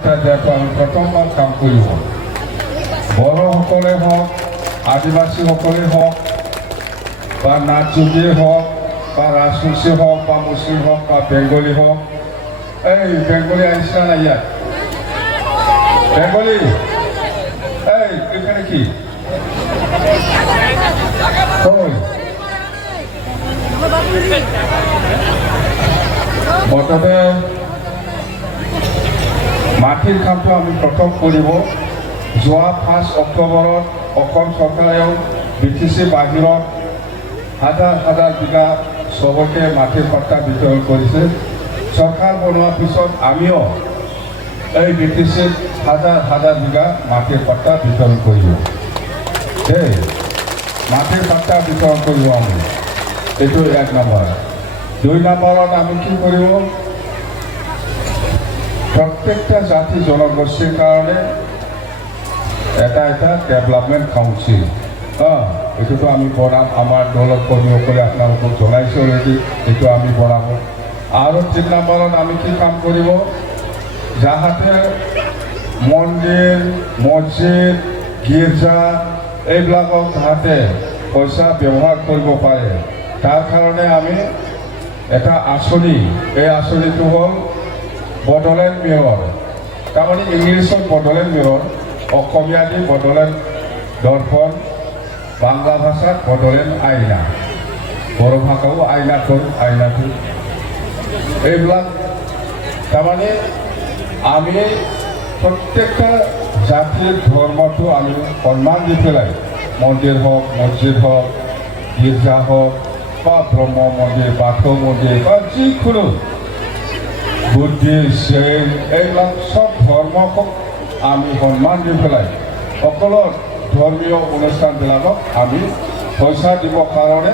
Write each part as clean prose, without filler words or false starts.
আমি প্ৰথমবাৰ কাম কৰিব বড়োসকলে হওক আদিবাসীসকলে হওক বা নাথযোগীয়ে হওক বা ৰাজবংশী হওক বা মুছলিম হওক বা বেংগলী হওক এই বেংগলী আহিছিলা নাই ইয়াত বেংগলী এই এখানে কি মুঠতে মাটিৰ কামটো আমি প্ৰথম কৰিব যোৱা 5 অক্টোবৰত অসম চৰকাৰেও BTC বাহিৰত হাজাৰ হাজাৰ বিঘা চবকে মাটিৰ পাট্টা বিতৰণ কৰিছে চৰকাৰ বনোৱাৰ পিছত আমিও এই BTCত হাজাৰ হাজাৰ বিঘা মাটিৰ পাট্টা বিতৰণ কৰিব দেই মাটিৰ পাট্টা বিতৰণ কৰিব আমি এইটো 1 নম্বৰ 2 নম্বৰত আমি কি কৰিব প্রত্যেকটা জাতি জনগোষ্ঠীর কারণে এটা ডেভেলপমেন্ট কাউন্সিল এইটো আমি বনাম আমার দলের কর্মীসকলে আপনার জানাইছে অলরেডি এইটো আমি বনাব আর 3 নম্বরত আমি কি কাম করব যাহাতে মন্দির মসজিদ গির্জা এইবিলাকক যাহাতে পয়সা ব্যবহার করব পারে তার কারণে আমি এটা আঁচনি এই আঁচনিটো হল বড়োলেণ্ড মেয়ৰ তাৰমানে ইংলিছত বড়োলেণ্ড মেয়ৰ অসমীয়া দি বড়োলেণ্ড দৰ্পণ বাংলা ভাষাত বড়োলেণ্ড আইনা বড়ো ভাষাও আইনাটো এইবিলাক তাৰমানে আমি প্ৰত্যেকটা জাতিৰ ধৰ্মটো আমি সন্মান দি পেলাই মন্দিৰ হওক মছজিদ হওক গীৰ্জা হওক বা ব্ৰহ্ম মন্দিৰ বাথৌ মন্দিৰ বা যিকোনো বুদ্ধিষ্ট জৈন এইবিলাক সব ধৰ্মক আমি সন্মান দি পেলাই সকলো ধৰ্মীয় অনুষ্ঠানবিলাকক আমি পইচা দিবৰ কাৰণে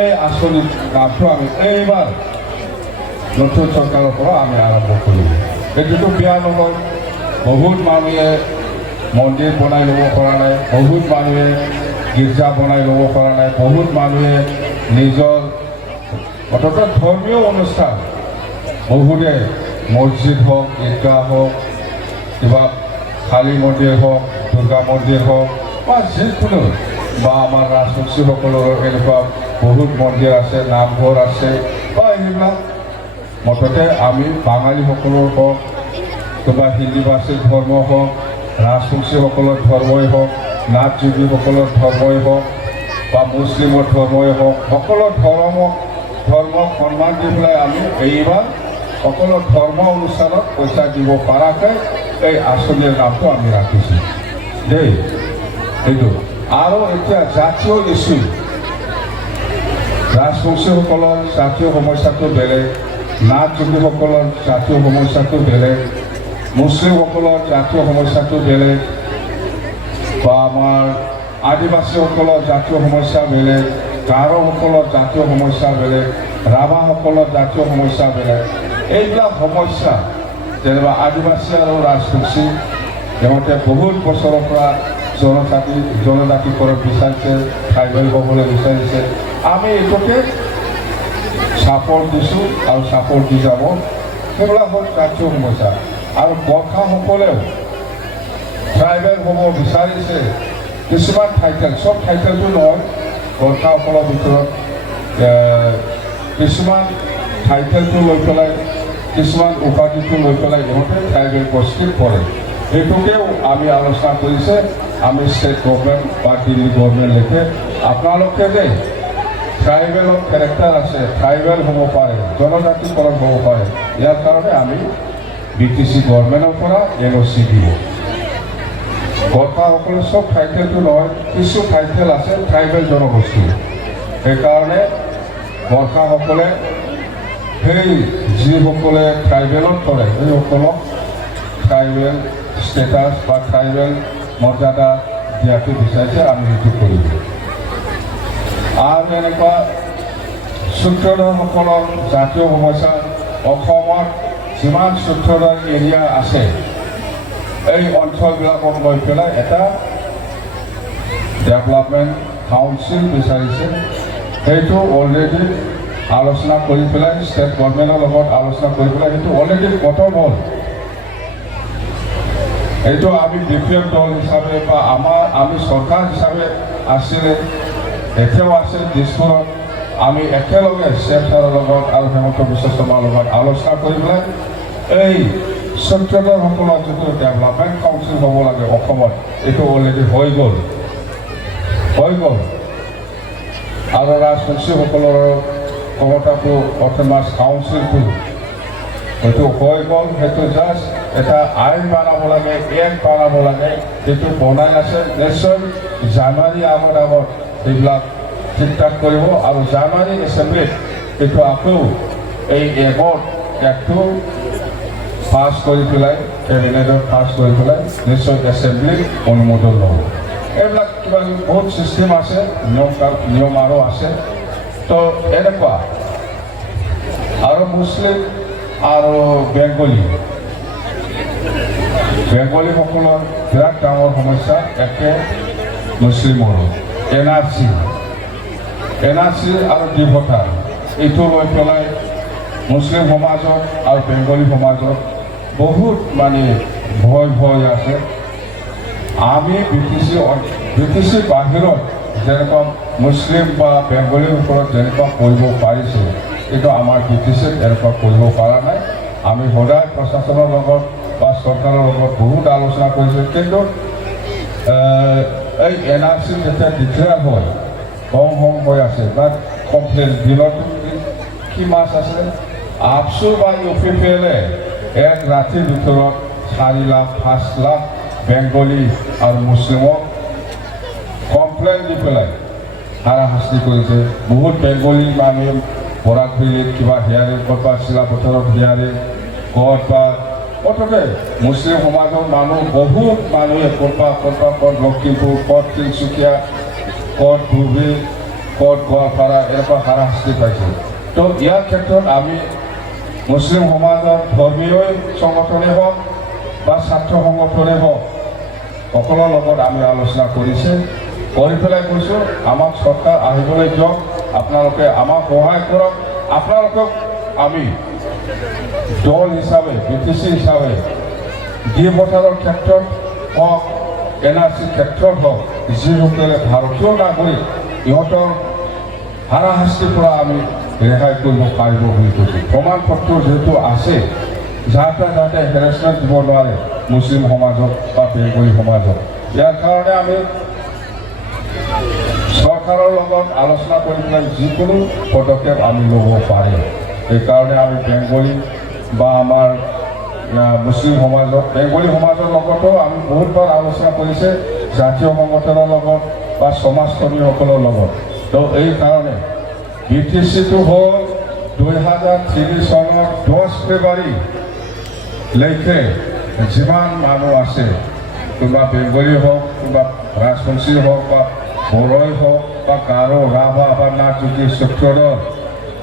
এই আঁচনিৰ কামটো আমি এইবাৰ নতুন চৰকাৰৰ পৰা আমি আৰম্ভ কৰিম এইটোতো বেয়া নহয় বহুত মানুহে মন্দিৰ বনাই ল'ব পৰা নাই বহুত মানুহে গীৰ্জা বনাই ল'ব পৰা নাই বহুত মানুহে নিজৰ অৰ্থাৎ ধৰ্মীয় অনুষ্ঠান বহুতে মসজিদ হোক ঈদগাহ হোক কিবা কালী মন্দিৰ হোক দুৰ্গা মন্দিৰ হোক বা যিকোনো বা আমাৰ ৰাজবংশীসকলৰ এনেকুৱা বহুত মন্দিৰ আছে নামঘৰ আছে বা এইবিলাক মুঠতে আমি বাঙালীসকলৰ হওক কিবা হিন্দী ভাষীৰ ধৰ্ম হওক ৰাজবংশীসকলৰ ধৰ্মই হওক নাথযোগীসকলৰ ধৰ্মই হওক বা মুছলিমৰ ধৰ্মই হওক সকলো ধৰ্মক সন্মান দি পেলাই আমি এইবাৰ সকলো ধৰ্ম অনুষ্ঠানত পইচা দিব পৰাকৈ এই আঁচনিৰ নামটো আমি ৰাখিছোঁ দেই এইটো আৰু এতিয়া জাতীয় ইছ্যু ৰাজবংশীসকলৰ জাতীয় সমস্যাটো বেলেগ নাথযোগীসকলৰ জাতীয় সমস্যাটো বেলেগ মুছলিমসকলৰ জাতীয় সমস্যাটো বেলেগ বা আমাৰ আদিবাসীসকলৰ জাতীয় সমস্যা বেলেগ গাৰোসকলৰ জাতীয় সমস্যা বেলেগ ৰাভাসকলৰ জাতীয় সমস্যা বেলেগ এইবিলাক সমস্যা যেনিবা আদিবাসী আৰু ৰাজবংশী সিহঁতে বহুত বছৰৰ পৰা জনজাতি কৰিব বিচাৰিছে ট্ৰাইবেল হ'বলৈ বিচাৰিছে আমি এইটোকে ছাপোৰ্ট দিছোঁ আৰু ছাপোৰ্ট দি যাব সেইবিলাক হ'ল জাতীয় সমস্যা আৰু গোৰ্খাসকলেও ট্ৰাইবেল হ'ব বিচাৰিছে কিছুমান টাইটেল সব টাইটেলটো নহয় গোৰ্খাসকলৰ ভিতৰত কিছুমান টাইটেলটো লৈ পেলাই কিছুমান উপাধিটো লৈ পেলাই ইহঁতে ট্ৰাইবেল গোষ্ঠীত পৰে এইটোকেও আমি আলোচনা কৰিছে আমি ষ্টেট গভৰ্ণমেণ্ট বা দিল্লী গভৰ্ণমেণ্টলৈকে আপোনালোকে যে ট্ৰাইবেলৰ কেৰেক্টাৰ আছে ট্ৰাইবেল হ'ব পাৰে জনজাতিকৰণ হ'ব পাৰে ইয়াৰ কাৰণে আমি BTC গভৰ্ণমেণ্টৰ পৰা NOC দিব গোৰ্খাসকলৰ সব টাইটেলটো নহয় কিছু টাইটেল আছে ট্ৰাইবেল জনগোষ্ঠী সেইকাৰণে গোৰ্খাসকলে সেই যিসকলে ট্ৰাইবেলত পৰে সেইসকলক ট্ৰাইবেল ষ্টেটাছ বা ট্ৰাইবেল মৰ্যাদা দিয়াটো বিচাৰিছে আমি সেইটো কৰিম আৰু এনেকুৱা সূত্ৰধৰসকলৰ জাতীয় সমস্যা অসমত যিমান সূত্ৰধৰ এৰিয়া আছে এই অঞ্চলবিলাকক লৈ পেলাই এটা ডেভেলপমেণ্ট কাউন্সিল বিচাৰিছে সেইটো অলৰেডি আলোচনা কৰি পেলাই ষ্টেট গভৰ্ণমেণ্টৰ লগত আলোচনা কৰি পেলাই সেইটো অলৰেডি গঠন হ'ল এইটো আমি বিপিএফ দল হিচাপে বা আমি চৰকাৰ হিচাপে আছিলে এতিয়াও আছে দিছপুৰত আমি একেলগে শ্বেখ ছাৰৰ লগত আৰু হেমন্ত বিশ্ব শৰ্মাৰ লগত আলোচনা কৰি পেলাই এই স্বচ্ছতাসকলৰ যিটো ডেভেলপমেণ্ট কাউন্সিল হ'ব লাগে অসমত এইটো অলৰেডি হৈ গ'ল আৰু ৰাজবংশীসকলৰ ক্ষমতাটো অট'নমাছ কাউন্সিলটো সেইটো হৈ গ'ল সেইটো জাষ্ট এটা আইন বনাব লাগে এক্ট বনাব লাগে সেইটো বনাই আছে নিশ্চয় জানুৱাৰী আগত এইবিলাক ঠিক ঠাক কৰিব আৰু জানুৱাৰী এছেম্বলিত এইটো আকৌ এই এক্টটো পাছ কৰি পেলাই কেবিনেটত পাছ কৰি পেলাই নিশ্চয় এছেম্বলিত অনুমোদন ল'ব এইবিলাক কিবা বহুত ছিষ্টেম আছে নিয়ম আৰু আছে তো এনেকুৱা আৰু মুছলিম আৰু বেংগলীসকলৰ বিৰাট ডাঙৰ সমস্যা একে মুছলিমৰো NRC আৰু ডিভোটাৰ এইটো লৈ পেলাই মুছলিম সমাজত আৰু বেংগলী সমাজত বহুত মানে ভয় আছে আমি BTC বাহিৰত যেনেকুৱা মুছলিম বা বেংগলীৰ ওপৰত যেনেকুৱা কৰিব পাৰিছে কিন্তু আমাৰ BTCত এনেকুৱা কৰিব পৰা নাই আমি সদায় প্ৰশাসনৰ লগত বা চৰকাৰৰ লগত বহুত আলোচনা কৰিছোঁ কিন্তু এই NRC যেতিয়া ডিক্লেয়াৰ হয় হং হৈ আছে বা কমপ্লেইন দিনত কি মাছ আছে আপচু বা UPPL এক ৰাতিৰ ভিতৰত 4 লাখ 5 লাখ বেংগলী আৰু মুছলিমক কমপ্লেইন দি পেলাই হাৰাশাস্তি কৰিছে বহুত বেংগলী মানুহ বৰাকভেলীত কিবা হিয়াৰিং ক'ৰবা চিলাপথাৰত হিয়াৰিং ক'ৰবা মুঠতে মুছলিম সমাজৰ মানুহ বহুত মানুহে ক'ত লখিমপুৰ ক'ত তিনিচুকীয়া ক'ত ধুবুৰী ক'ত গোৱালপাৰা এনেকুৱা হাৰাশাস্তি পাইছে তো ইয়াৰ ক্ষেত্ৰত আমি মুছলিম সমাজৰ ধৰ্মীয় সংগঠনেই হওক বা ছাত্ৰ সংগঠনেই হওক সকলৰ লগত আমি আলোচনা কৰি পেলাই কৈছোঁ আমাক চৰকাৰ আহিবলৈ দিয়ক আপোনালোকে আমাক সহায় কৰক আপোনালোকক আমি দল হিচাপে BTC হিচাপে ডিভোটাৰৰ ক্ষেত্ৰত হওক NRC ক্ষেত্ৰত হওক যিসকলে ভাৰতীয় নাগৰিক ইহঁতৰ হাৰাশাস্তিৰ পৰা আমি ৰেহাই কৰিব পাৰিব বুলি কৈছোঁ প্ৰমাণ পত্ৰ যিহেতু আছে যাতে হেৰেছমেণ্ট দিব নোৱাৰে মুছলিম সমাজক বা বেংগলী সমাজক ইয়াৰ কাৰণে আমি চৰকাৰৰ লগত আলোচনা কৰি পেলাই যিকোনো পদক্ষেপ আমি ল'ব পাৰিম সেইকাৰণে আমি বেংগলী বা আমাৰ মুছলিম সমাজত বেংগলী সমাজৰ লগতো আমি বহুতবাৰ আলোচনা কৰিছে জাতীয় সংগঠনৰ লগত বা সমাজকৰ্মীসকলৰ লগত তো এই কাৰণে BTCটো হ'ল 2003 চনৰ 10 ফেব্ৰুৱাৰীলৈকে যিমান মানুহ আছে কোনোবা বেংগলী হওক কোনোবা ৰাজবংশী হওক বা বড়োই হওক বা গাৰো ৰাভা বা নাথযোগী চত্ৰধৰ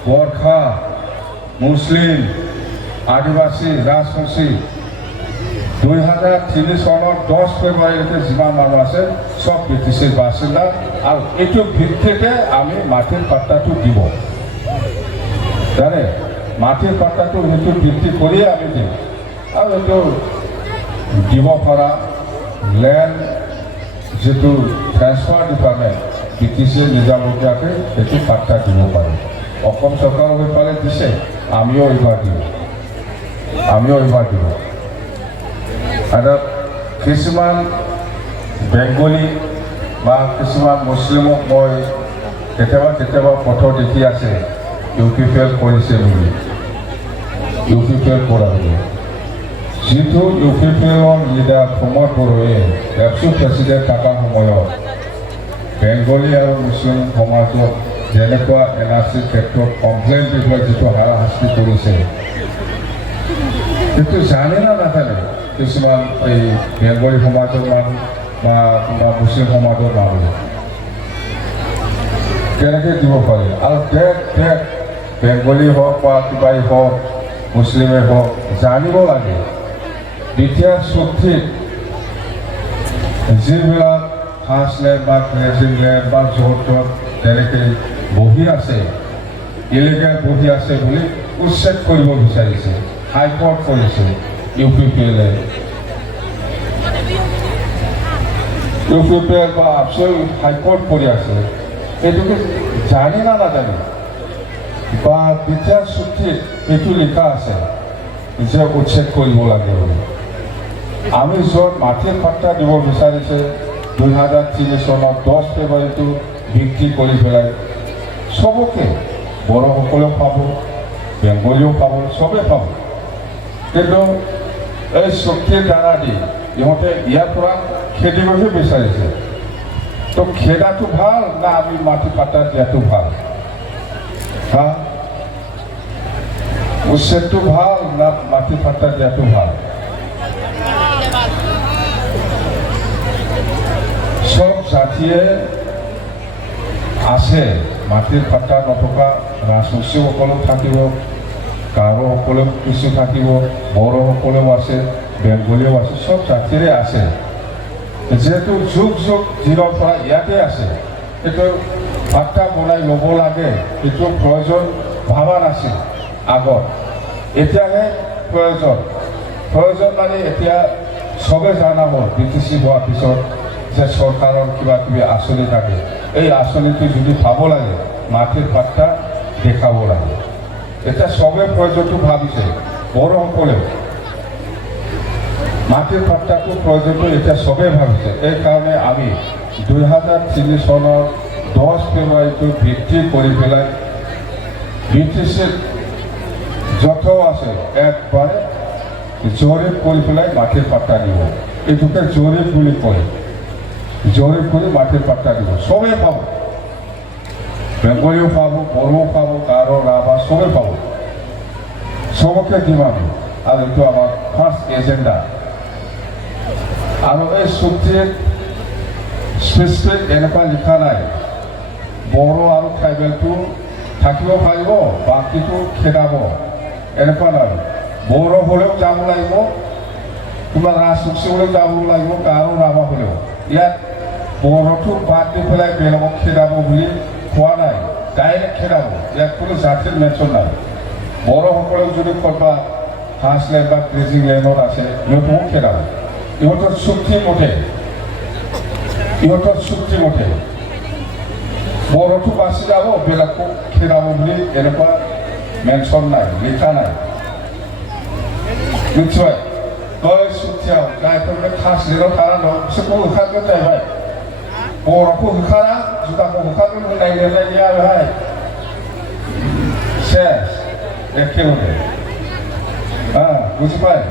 গোৰ্খা মুছলিম আদিবাসী ৰাজবংশী 2003 চনৰ 10 ফেব্ৰুৱাৰীলৈকে যিমান মানুহ আছে চব BTCৰ বাসিন্দা আৰু এইটো ভিত্তিতে আমি মাটিৰ পাট্টাটো দিব জানে মাটিৰ পাট্টাটো সেইটো ভিত্তি কৰিয়ে আমি দিম আৰু এইটো দিব পৰা লেণ্ড যিটো ট্ৰেন্সফাৰ ডিপাৰ্টমেণ্ট BTCয়ে নিজাববীয়াকৈ সেইটো পাট্টা দিব পাৰে অসম চৰকাৰৰ সেইফালে দিছে আমিও এইবাৰ দিব আৰু কিছুমান বেংগলী বা কিছুমান মুছলিমক মই কেতিয়াবা ফটো দেখি আছে UPPL কৰিছে বুলি UPPL কৰা বুলি যিটো UPPLৰ লিডাৰ প্ৰমোদ বড়োৱে এপচু প্ৰেচিডেণ্ট থকাৰ সময়ত বেংগলী আৰু মুছলিম সমাজক যেনেকুৱা NRC ক্ষেত্ৰত কমপ্লেইন দি পেলাই যিটো হাৰাশাস্তি কৰিছে সেইটো জানে না নাজানে কিছুমান এই বেংগলী সমাজৰ মানুহ বা মুছলিম সমাজৰ মানুহ কেনেকৈ দিব পাৰে আৰু বেংগলী হওক বা কিবাই হওক মুছলিমেই হওক জানিব লাগে দ্বিতীয় চুক্তিত যিবিলাক ফাৰ্ষ্ট লেণ্ড বা গ্ৰেজিং লেণ্ড বা য'ত তেনেকৈ বহি আছে ইলিগেল বহি আছে বুলি উচ্ছেদ কৰিব বিচাৰিছে হাইকোৰ্ট কৰিছে UPPLয়ে ইউপিপিএল বা আপচৈ হাইকোর্ট পড়ে আছে এটুকু জানি না নাজানি বা বিদ্যা চুক্তিত এইটো লিখা আছে যে উচ্ছেদ কৰিব লাগে আমি য'ত মাটিৰ পাট্টা দিব বিচাৰিছে 2003 চনত 10 ফেব্ৰুৱাৰীটো বিক্ৰী কৰি পেলাই সবকে বড়োসকলেও পাব বেংগলীও পাব সবে পাব কিন্তু এই চুক্তিৰ দ্বাৰা দি ইহঁতে ইয়াৰ পৰা খেদিবহে বিচাৰিছে তো খেদাটো ভাল না আমি মাটি পাট্টা দিয়াটো ভাল হা উচ্ছেদটো ভাল না মাটি পাট্টা দিয়াটো ভাল সব জাতিয়ে আছে মাটিৰ পাট্টা নথকা ৰাজবংশীসকলেও থাকিব গাৰোসকলেও কিছু থাকিব বড়োসকলেও আছে বেংগলীও আছে সব জাতিৰে আছে যেহেতু যুগ যুগ দিনৰ পৰা ইয়াতে আছে এইটো পাট্টা বনাই ল'ব লাগে এইটো প্ৰয়োজন ভাবা নাছিল আগত এতিয়াহে প্ৰয়োজন মানে এতিয়া সবে জানা হ'ল বিটিচি হোৱাৰ পিছত যে চৰকাৰৰ কিবা কিবি আঁচনি থাকে এই আঁচনিটো যদি পাব লাগে মাটিৰ পাট্টা দেখাব লাগে এতিয়া সবে প্ৰয়োজনটো ভাবিছে বড়োসকলেও মাটিৰ পাট্টাটো প্ৰয়োজনটো এতিয়া সবেই ভাবিছে এই কাৰণে আমি 2003 চনৰ 10 ফেব্ৰুৱাৰীটো ভিত্তি কৰি পেলাই বিটিচিত য'ত আছে একবাৰে জৰীপ কৰি পেলাই মাটিৰ পাট্টা দিব এইটোকে জৰীপ বুলি কয় জৰীপ কৰি মাটিৰ পাট্টা দিব সবেই পাব বেংগলীও পাব বড়োও পাব গাৰো ৰাভা সবেই পাব সবকে দিম আমি আৰু এইটো আমাৰ ফাৰ্ষ্ট এজেণ্ডা আৰু এই চুক্তিত স্পেচিফিক এনেকুৱা লিখা নাই বড়ো আৰু ট্ৰাইবেলটো থাকিব পাৰিব বাকীটো খেদাব এনেকুৱা নাই বড়ো হ'লেও যাব লাগিব কিবা ৰাজবংশী হ'লেও যাব লাগিব গাৰো ৰাভা হ'লেও ইয়াত বড়োটো বাদ দি পেলাই বেলেগক খেদাব বুলি কোৱা নাই ডাইৰেক্ট খেদাব ইয়াত কোনো জাতিৰ মেনশ্যন নাই বড়োসকলেও যদি ক'ৰবাত হাছলেণ্ড বা গ্ৰেজিং লেণ্ডত আছে ইহঁতকো খেদাব ইহঁতৰ চুক্তি মতে বড়োটো বাচি যাব বেলেগকো খেদাব বুলি এনেকুৱা মেনশ্যন নাই লিখা নাই নিশ্চয় তই চুক্তিয়াव जायफोरनो खासलेराव थाना दं बिसोरखौ होखागोन जाहैबाय बर'खौ होखारा जुदाखौ होखागोन होननाय लिरनाय गैया बेहाय सेस एखेबारे बुझिबाय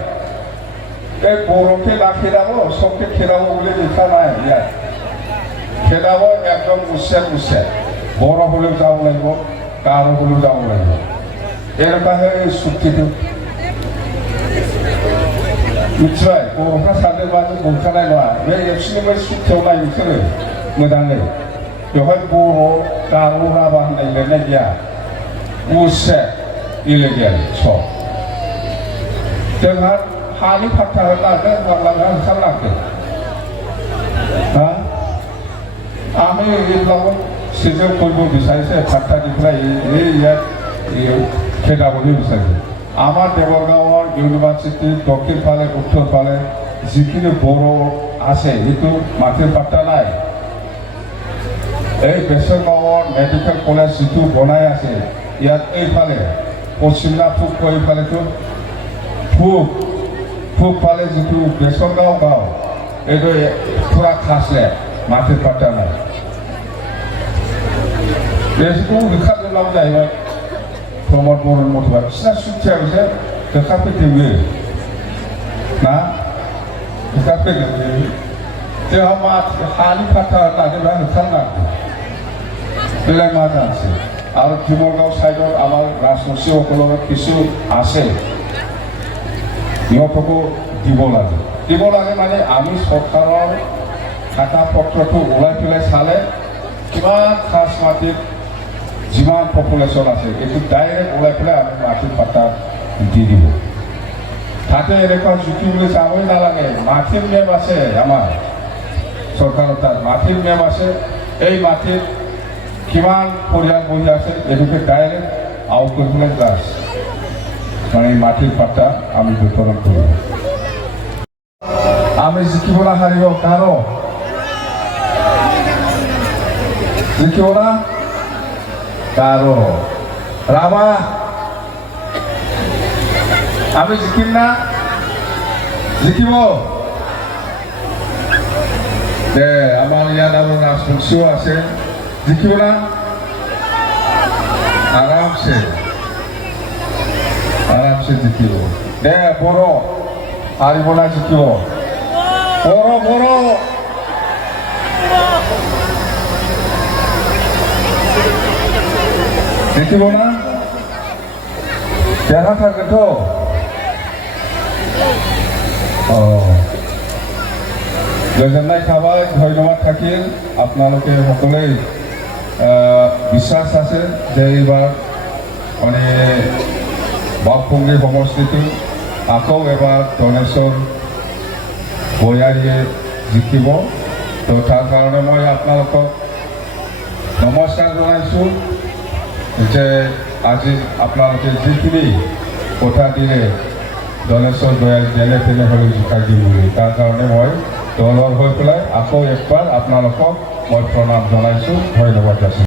এই বড়োকে না খেদাব সবকে খেদাব বলে লিখা নাই ইয়াত খেদাব একদম উচ্ছেদ বড়ো হলেও যাব লাগিব গাৰো হলেও যাব লাগিব এনেকুৱাহে এই চুক্তিটো मिथिबाय बर'फ्रा सानदोंबा जों हमखानाय नङा बे एबसुनिफ्राय सुथियाव नाय नोंसोरो मोजाङै बेवहाय बर' गार' राभा होननाय लिरनाय गैया उच्चेद इलिगेल सब जोंहा हानि फाट्टा होनांगोन माब्लाबा ओंखारनांगोन আমি এইবিলাকত সিজে কৰিব বিচাৰিছে ফাট্টানিफ्राय ইয়াত খেদাবলৈ বিচাৰিছে আমাৰ দেবৰগাঁওৰ ইউনিভাৰ্সিটি দক্ষিণ ফালে উত্তৰ ফালে যিখিনি বড়ো আছে এইটো মাটিৰ পাট্টা নাই এই বেচৰগাঁৱৰ মেডিকেল কলেজ যিটো বনাই আছে ইয়াত এইফালে পশ্চিমনা পূব এইফালেতো পূব ফালে যিটো বেচৰগাঁও গাঁও এইটো পুৰা খাচলে মাটিৰ পাট্টা নাই बेखौ होखाजोबनांगौ जाहैबाय प्रमद बर'नि मथेबा बिसिना सुथिया बिसोर होखाफैदोंबो ना होखाफैदोंबो जोंहा मा हानि फाट्टा होनानै होखारनांगौ बेलाय मा जानोसै আৰু ডিমৰগাঁও সাইডৰ আমাৰ ৰাজবংশীসকলৰ কিছু আছে ইহঁতকো দিব লাগে মানে আমি চৰকাৰৰ খাতা পত্ৰটো ওলাই পেলাই চালে কিমান খাস মাটিত যিমান পপুলেশ্যন আছে এইটো ডাইৰেক্ট ওলাই পেলাই আমি মাটিৰ পাট্টা দি দিব তাতে এনেকুৱা জুকিবলৈ যাবই নালাগে মাটিৰ মেপ আছে আমাৰ চৰকাৰৰ তাত মাটিৰ মেপ আছে এই মাটিত কিমান পৰিয়াল বহি আছে এইটোকে ডাইৰেক্ট আউট কৰি পেলাই যাচ মানে মাটিৰ পাট্টা আমি বিতৰণ কৰোঁ আমি জিকিবলৈ হাৰিব গাৰো জিকিব না কাৰো ৰামা আমি জিকিম না জিকিব দে আমাৰ ইয়াত আৰু ৰাজবংশীও আছে জিকিব না আরামসে জিকিব দে বড় হারিব না জিকিব বড় জিকিব না দেখা থাকবে তো गोजोननाय थाबाय धन्यबाद থাকিল আপোনালোকে সকলেই বিশ্বাস আছে যে এইবাৰ মানে বাঘপুংগী সমষ্টিটো আকৌ এবাৰ ধনেশ্বৰ ভূঞাৰীয়ে জিকিব তো তাৰ কাৰণে মই আপোনালোকক নমস্কাৰ জনাইছোঁ যে আজি আপোনালোকে যিখিনি কথা দিলে ধনেশ্বৰ ভূঞাৰী যেনে তেনে হ'লেও জিকাই দিম বুলি তাৰ কাৰণে মই দলৰ হৈ পেলাই আকৌ একবাৰ আপোনালোকক মই প্ৰণাম জনাইছোঁ ধন্যবাদ যাচিছোঁ